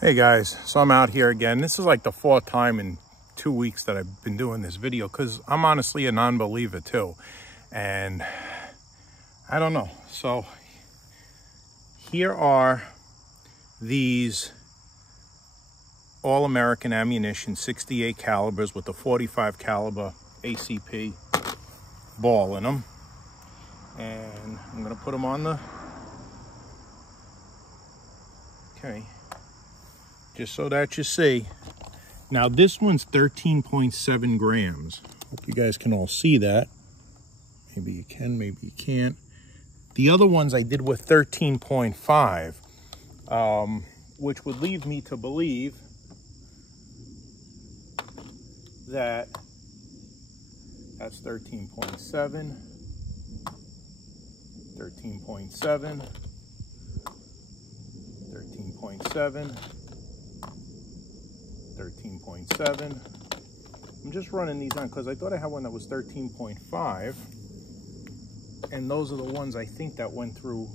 Hey guys, so I'm out here again. This is like the fourth time in 2 weeks that I've been doing this video because I'm honestly a non-believer too. And I don't know. So here are these all-American ammunition 68 calibers with a 45 caliber ACP ball in them. And I'm gonna put them on the, okay, just so that you see. Now this one's 13.7 grams. Hope you guys can all see that. Maybe you can, maybe you can't. The other ones I did with 13.5, which would lead me to believe that that's 13.7, 13.7, 13.7, 13.7. I'm just running these on because I thought I had one that was 13.5, and those are the ones I think that went through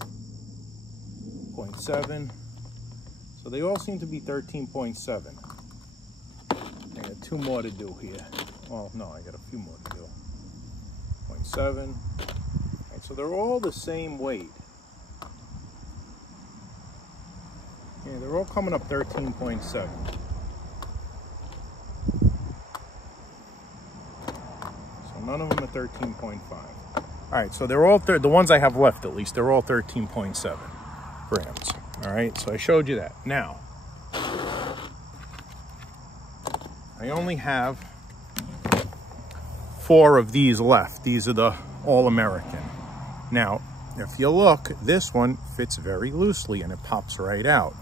0.7. So they all seem to be 13.7. I got two more to do here. Well, no, I got a few more to do. 0.7. Right, so they're all the same weight. Yeah, they're all coming up 13.7. So none of them are 13.5. All right, so they're all, the ones I have left at least, they're all 13.7 grams. All right, so I showed you that. Now, I only have 4 of these left. These are the All-American. Now, if you look, this one fits very loosely and it pops right out.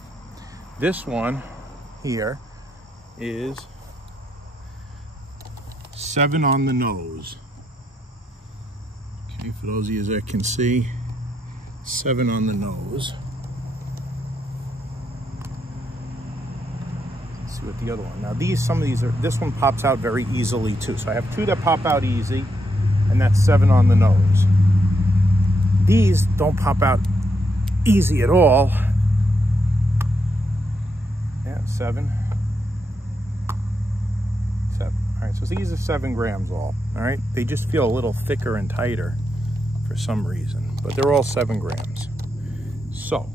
This one here is 7 on the nose. Okay, for those of you that can see, 7 on the nose. Let's see what the other one. Now some of these are, this one pops out very easily too. So I have 2 that pop out easy, and that's 7 on the nose. These don't pop out easy at all. Yeah, 7. 7. All right, so these are 7 grams all. All right, they just feel a little thicker and tighter for some reason, but they're all 7 grams. So,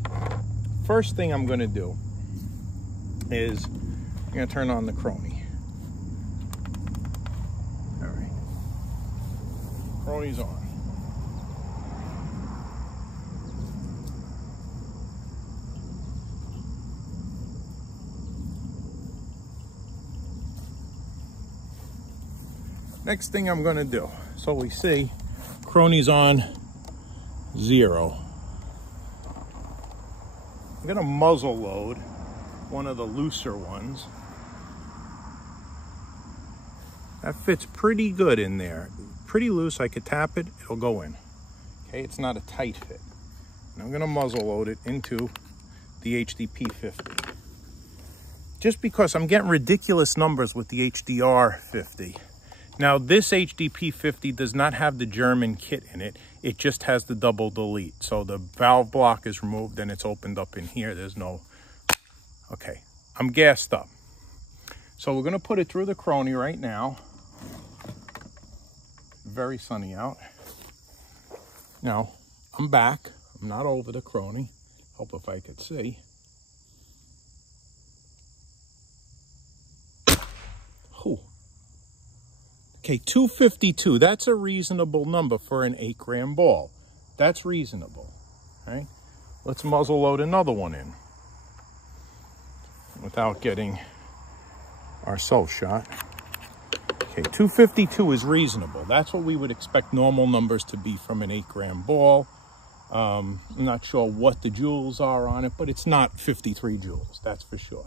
first thing I'm going to do is I'm going to turn on the Crony. All right, Crony's on. Next thing I'm going to do, so we see Crony's on 0. I'm going to muzzle load one of the looser ones. That fits pretty good in there. Pretty loose, I could tap it, it'll go in. Okay, it's not a tight fit. And I'm going to muzzle load it into the HDP 50. Just because I'm getting ridiculous numbers with the HDR 50. Now, this HDP 50 does not have the German kit in it. It just has the double delete. So the valve block is removed and it's opened up in here. There's no, okay, I'm gassed up. So we're gonna put it through the Crony right now. Very sunny out. Now, I'm back. I'm not over the Crony. Hope if I could see. Whew. Okay, 252, that's a reasonable number for an 8-gram ball. That's reasonable, right? Let's muzzle load another one in without getting ourselves shot. Okay, 252 is reasonable. That's what we would expect normal numbers to be from an 8-gram ball. I'm not sure what the joules are on it, but it's not 53 joules, that's for sure.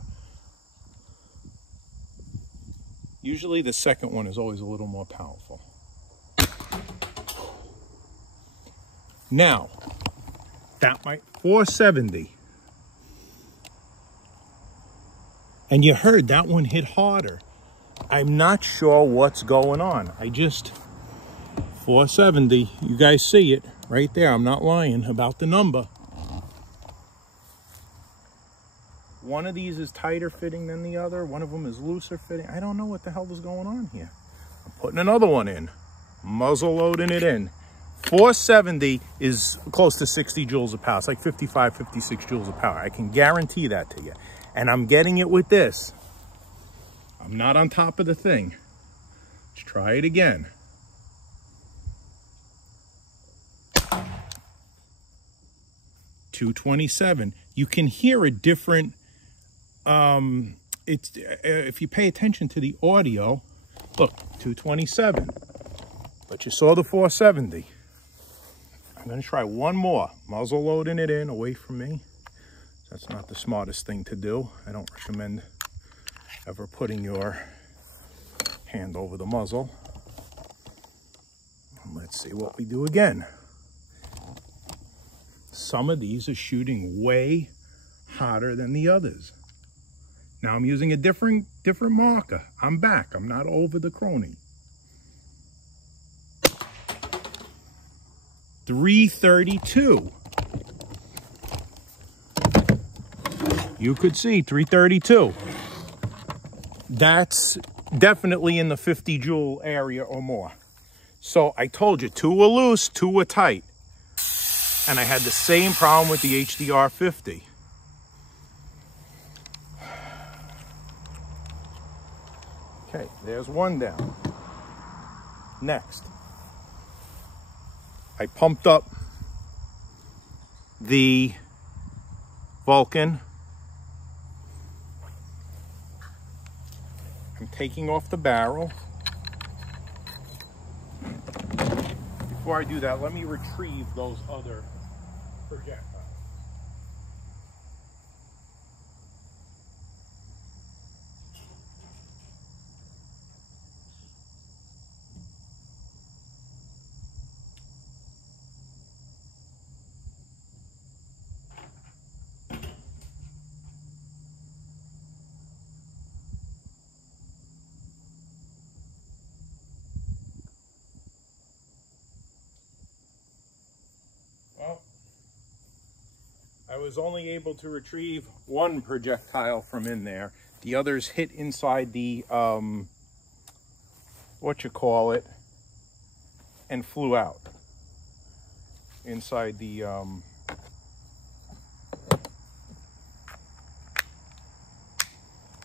Usually the second one is always a little more powerful. Now, that might 470. And you heard that one hit harder. I'm not sure what's going on. 470, you guys see it right there. I'm not lying about the number. One of these is tighter fitting than the other. One of them is looser fitting. I don't know what the hell is going on here. I'm putting another one in, muzzle loading it in. 470 is close to 60 joules of power. It's like 55, 56 joules of power. I can guarantee that to you. And I'm getting it with this. I'm not on top of the thing. Let's try it again. .227. You can hear a different, if you pay attention to the audio, look, 227. But you saw the 470. I'm going to try one more. Muzzle loading it in away from me. That's not the smartest thing to do. I don't recommend ever putting your hand over the muzzle. Let's see what we do again. Some of these are shooting way hotter than the others. Now I'm using a different marker. I'm back. I'm not over the crony. 332. You could see 332. That's definitely in the 50 joule area or more. So I told you, 2 were loose, 2 were tight. And I had the same problem with the HDR 50. Okay, there's one down. Next, I pumped up the Valken. I'm taking off the barrel. Before I do that, let me retrieve those other projectiles. Well, I was only able to retrieve one projectile from in there. The others hit inside the, and flew out. Inside the,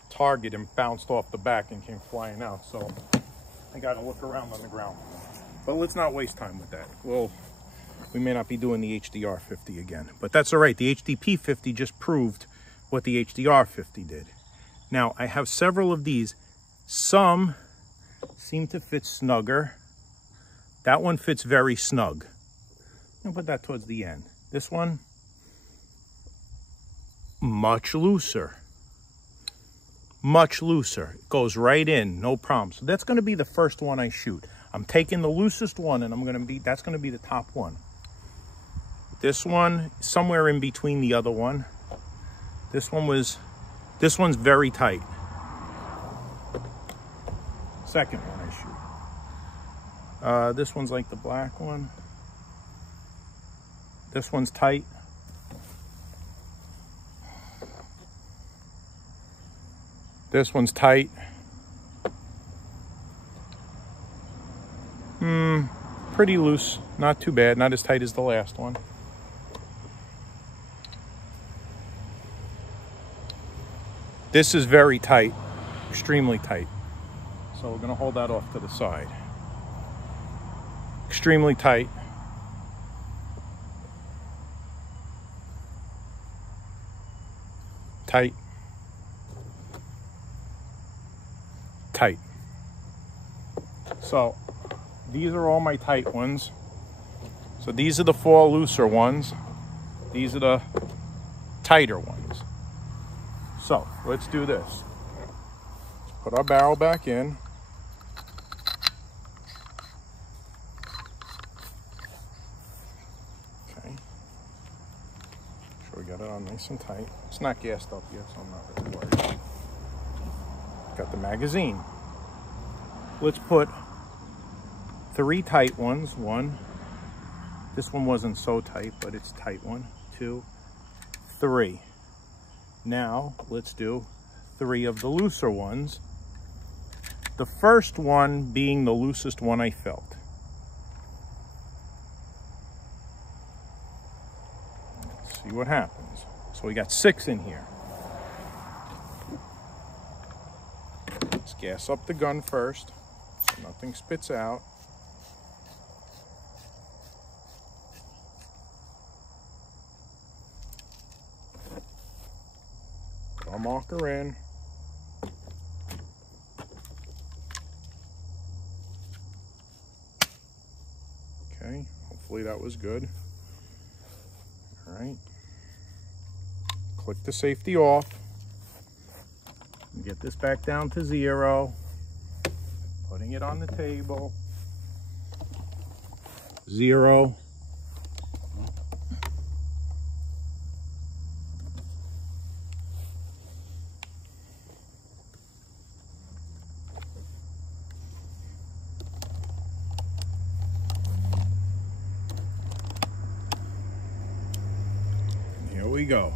target and bounced off the back and came flying out. So I got to look around on the ground. But let's not waste time with that. We may not be doing the HDR 50 again, but that's all right. The HDP 50 just proved what the HDR 50 did. Now, I have several of these. Some seem to fit snugger. That one fits very snug. I'll put that towards the end. This one, much looser. Much looser. It goes right in, no problem. So that's going to be the first one I shoot. I'm taking the loosest one and that's going to be the top one. This one, somewhere in between the other one. This one's very tight. Second one I shoot. This one's like the black one. This one's tight. This one's tight. Pretty loose, not too bad, not as tight as the last one. This is very tight, extremely tight. So we're gonna hold that off to the side. Extremely tight. Tight. Tight. So these are all my tight ones. So these are the 4 looser ones. These are the tighter ones. So let's do this. Let's put our barrel back in. Okay. Make sure we got it on nice and tight. It's not gassed up yet, so I'm not really worried. Got the magazine. Let's put 3 tight ones. 1. This one wasn't so tight, but it's a tight one. 2, 3. Now let's do 3 of the looser ones. The first one being the loosest one I felt. Let's see what happens. So we got 6 in here. Let's gas up the gun first so nothing spits out. Put our marker in. Okay, hopefully that was good. All right. Click the safety off. Get this back down to 0. Putting it on the table. 0. And here we go.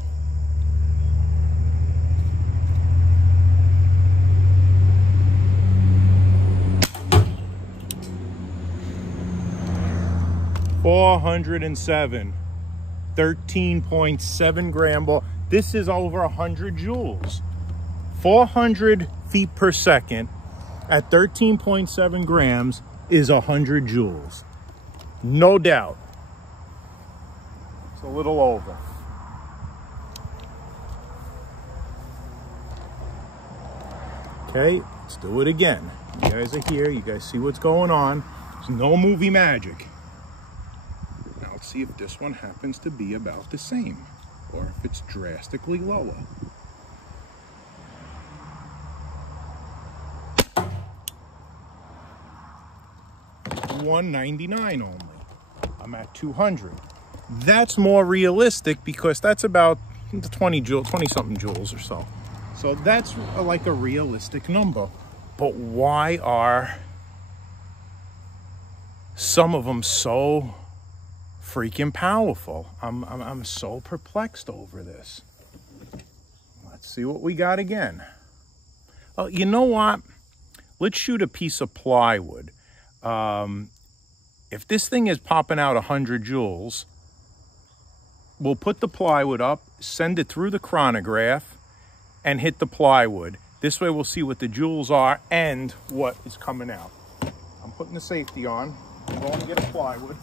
$407, 13.7 gram ball. This is over 100 joules. 400 feet per second at 13.7 grams is 100 joules. No doubt. It's a little over. Okay, let's do it again. You guys are here. You guys see what's going on. There's no movie magic. Now let's see if this one happens to be about the same or if it's drastically lower. $199 only. I'm at 200. That's more realistic because that's about 20 something joules or so. So that's like a realistic number. But why are some of them so freaking powerful? I'm so perplexed over this. Let's see what we got again. Oh, you know what? Let's shoot a piece of plywood. If this thing is popping out 100 joules, we'll put the plywood up, send it through the chronograph, and hit the plywood. This way we'll see what the joules are and what is coming out. I'm putting the safety on. I'm going to get a plywood.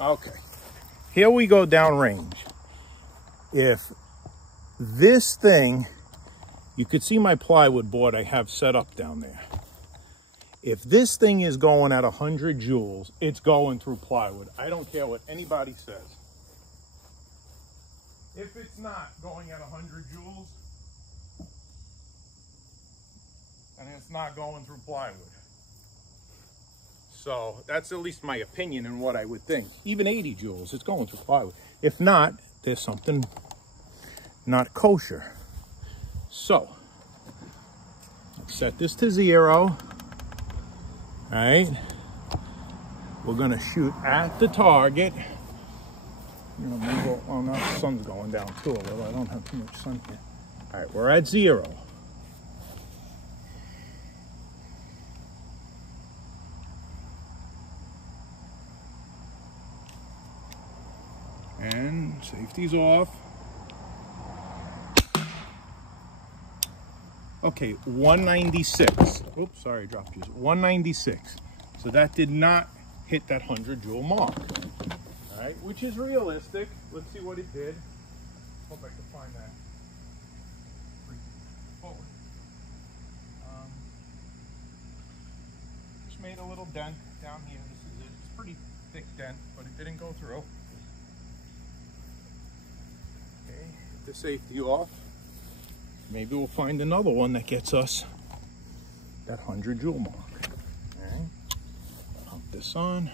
Okay, here we go downrange. If this thing, you could see my plywood board I have set up down there. If this thing is going at 100 joules, it's going through plywood. I don't care what anybody says. If it's not going at 100 joules, and it's not going through plywood. So that's at least my opinion and what I would think. Even 80 joules, it's going through plywood. If not, there's something not kosher. So, let's set this to 0. All right. We're gonna shoot at the target. You know, maybe, well, now the sun's going down too a little. I don't have too much sun here. All right, we're at 0. And safety's off. Okay, 196. Oops, sorry, I dropped you. 196. So that did not hit that 100 joule mark. All right, which is realistic. Let's see what it did. Hope I can find that. Forward. Just made a little dent down here. This is it. It's a pretty thick dent, but it didn't go through. Okay, the safety off. Maybe we'll find another one that gets us that 100 joule mark. All right, pump this on.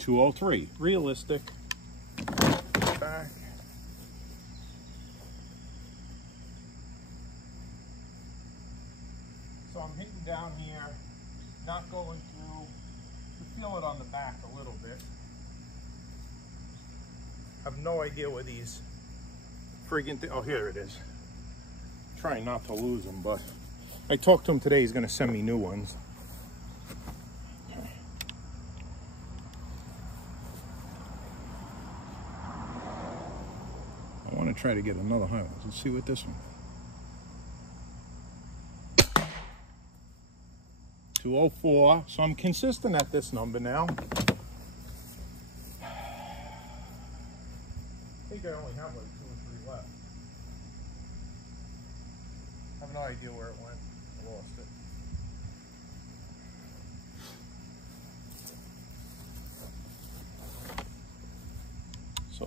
.203, realistic. Back. So I'm hitting down here, not going through. You feel it on the back a little bit. I have no idea where these friggin' oh, here it is. Trying not to lose them, but I talked to him today. He's gonna send me new ones. I want to try to get another high one. Let's see what this one. 204. So I'm consistent at this number now. I think I only have like 2 or 3 left. I have no idea where it went. I lost it. So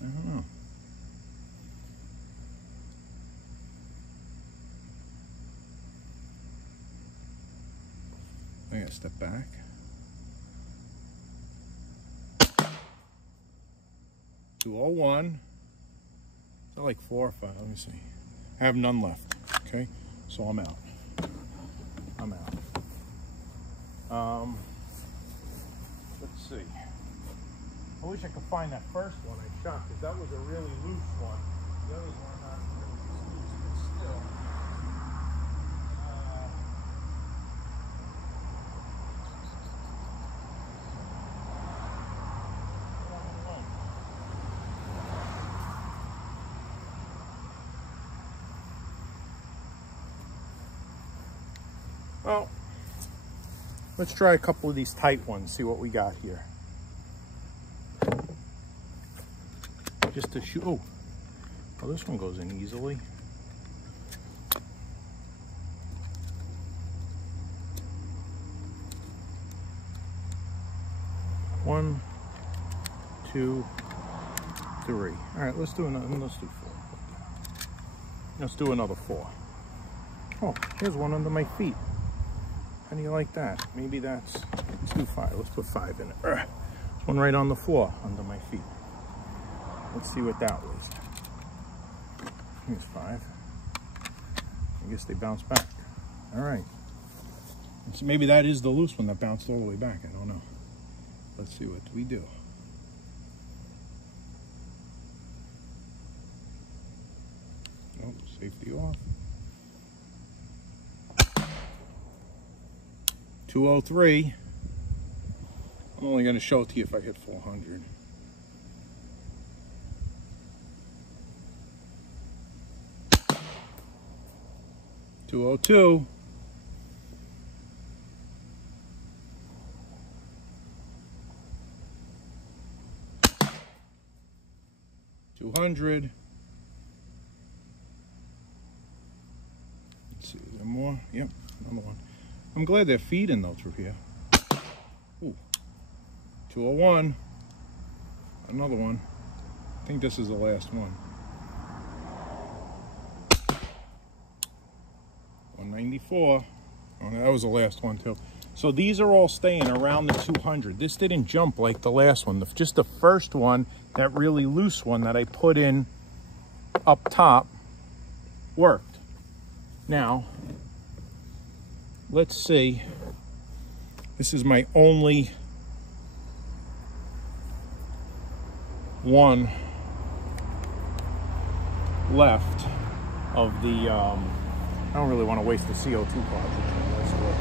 I don't know. I gotta step back. .201. Is that like 4 or 5? Let me see. I have none left. Okay, so I'm out. I'm out. Let's see. I wish I could find that first one I shot, because that was a really loose one. The others were not really loose, but still. Well, let's try a couple of these tight ones, see what we got here. Just to shoot. Oh, this one goes in easily. One, 2, 3. All right, let's do another. Let's do 4. Let's do another 4. Oh, here's one under my feet. How do you like that? Maybe that's. Let's do 5. Let's put 5 in it. One right on the floor under my feet. Let's see what that was. Here's 5. I guess they bounce back. All right. So maybe that is the loose one that bounced all the way back. I don't know. Let's see what we do. Oh, safety off. 203. I'm only going to show it to you if I hit 400. .202. .200. Let's see, is there more? Yep, another one. I'm glad they're feeding though through here. Ooh. 201. Another one. I think this is the last one. 194. Oh, that was the last one too. So these are all staying around the 200. This didn't jump like the last one. Just the first one, that really loose one that I put in up top, worked. Now, let's see. This is my only one left. of the, I don't really want to waste the CO2 cartridge on this, but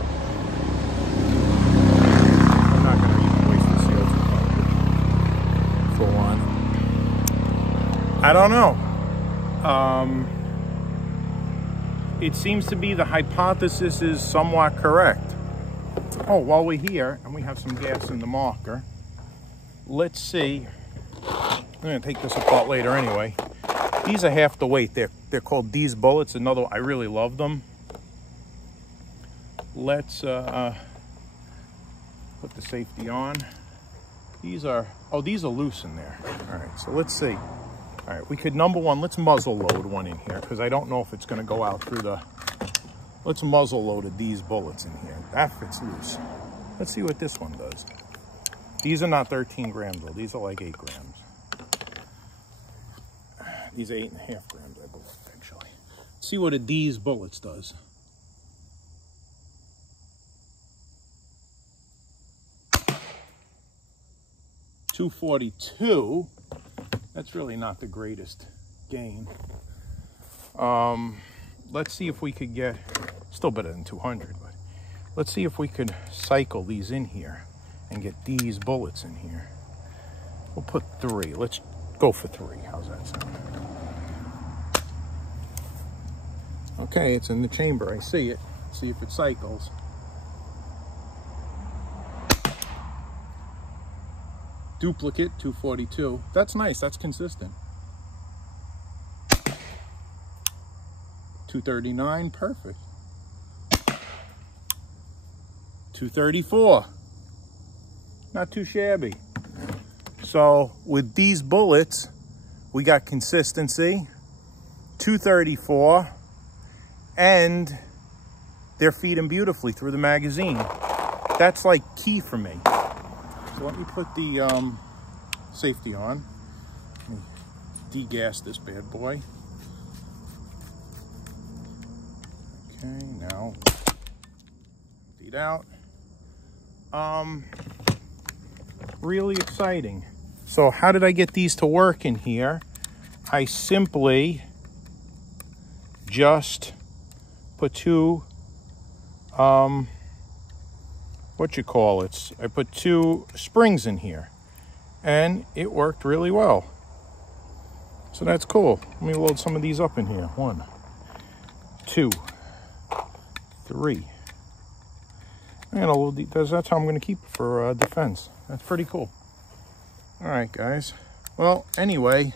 I'm not going to even waste the CO2 cartridge for one. I don't know. It seems to be the hypothesis is somewhat correct. Oh, while we're here, and we have some gas in the marker, let's see. I'm going to take this apart later anyway. These are half the weight. They're called these bullets. Another, I really love them. Let's put the safety on. These are, oh, these are loose in there. All right, so let's see. All right, we could, number one, let's muzzle load one in here because I don't know if it's going to go out through the, let's muzzle load these bullets in here. That fits loose. Let's see what this one does. These are not 13 grams though. These are like 8 grams. These are 8.5 grams, I believe, actually. Let's see what a D's bullets does. .242. That's really not the greatest gain. Let's see if we could get, still better than 200, but let's see if we could cycle these in here and get these bullets in here. We'll put 3. Let's go for 3. How's that sound? Okay, it's in the chamber. I see it. See if it cycles. Duplicate, 242. That's nice. That's consistent. 239. Perfect. 234. Not too shabby. So with these bullets, we got consistency. 234. And they're feeding beautifully through the magazine. That's like key for me. So let me put the safety on. Let me de-gas this bad boy. Okay, now empty it out. Really exciting. So how did I get these to work in here? I simply just put 2 I put 2 springs in here and it worked really well. So that's cool. Let me load some of these up in here. 1, 2, 3. I'm gonna load these, that's how I'm gonna keep it for defense. That's pretty cool. All right, guys. Well, anyway,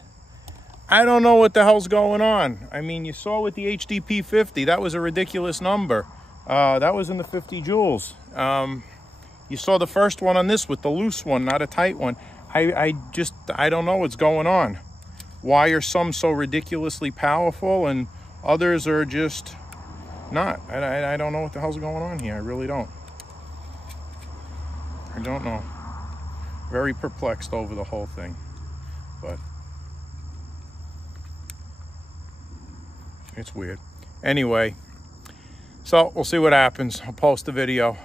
I don't know what the hell's going on. I mean, you saw with the HDP 50, that was a ridiculous number. That was in the 50 joules. You saw the first one on this with the loose one, not a tight one. I don't know what's going on. Why are some so ridiculously powerful and others are just not? I don't know what the hell's going on here. I really don't. I don't know. Very perplexed over the whole thing, but it's weird. Anyway, so we'll see what happens. I'll post the video.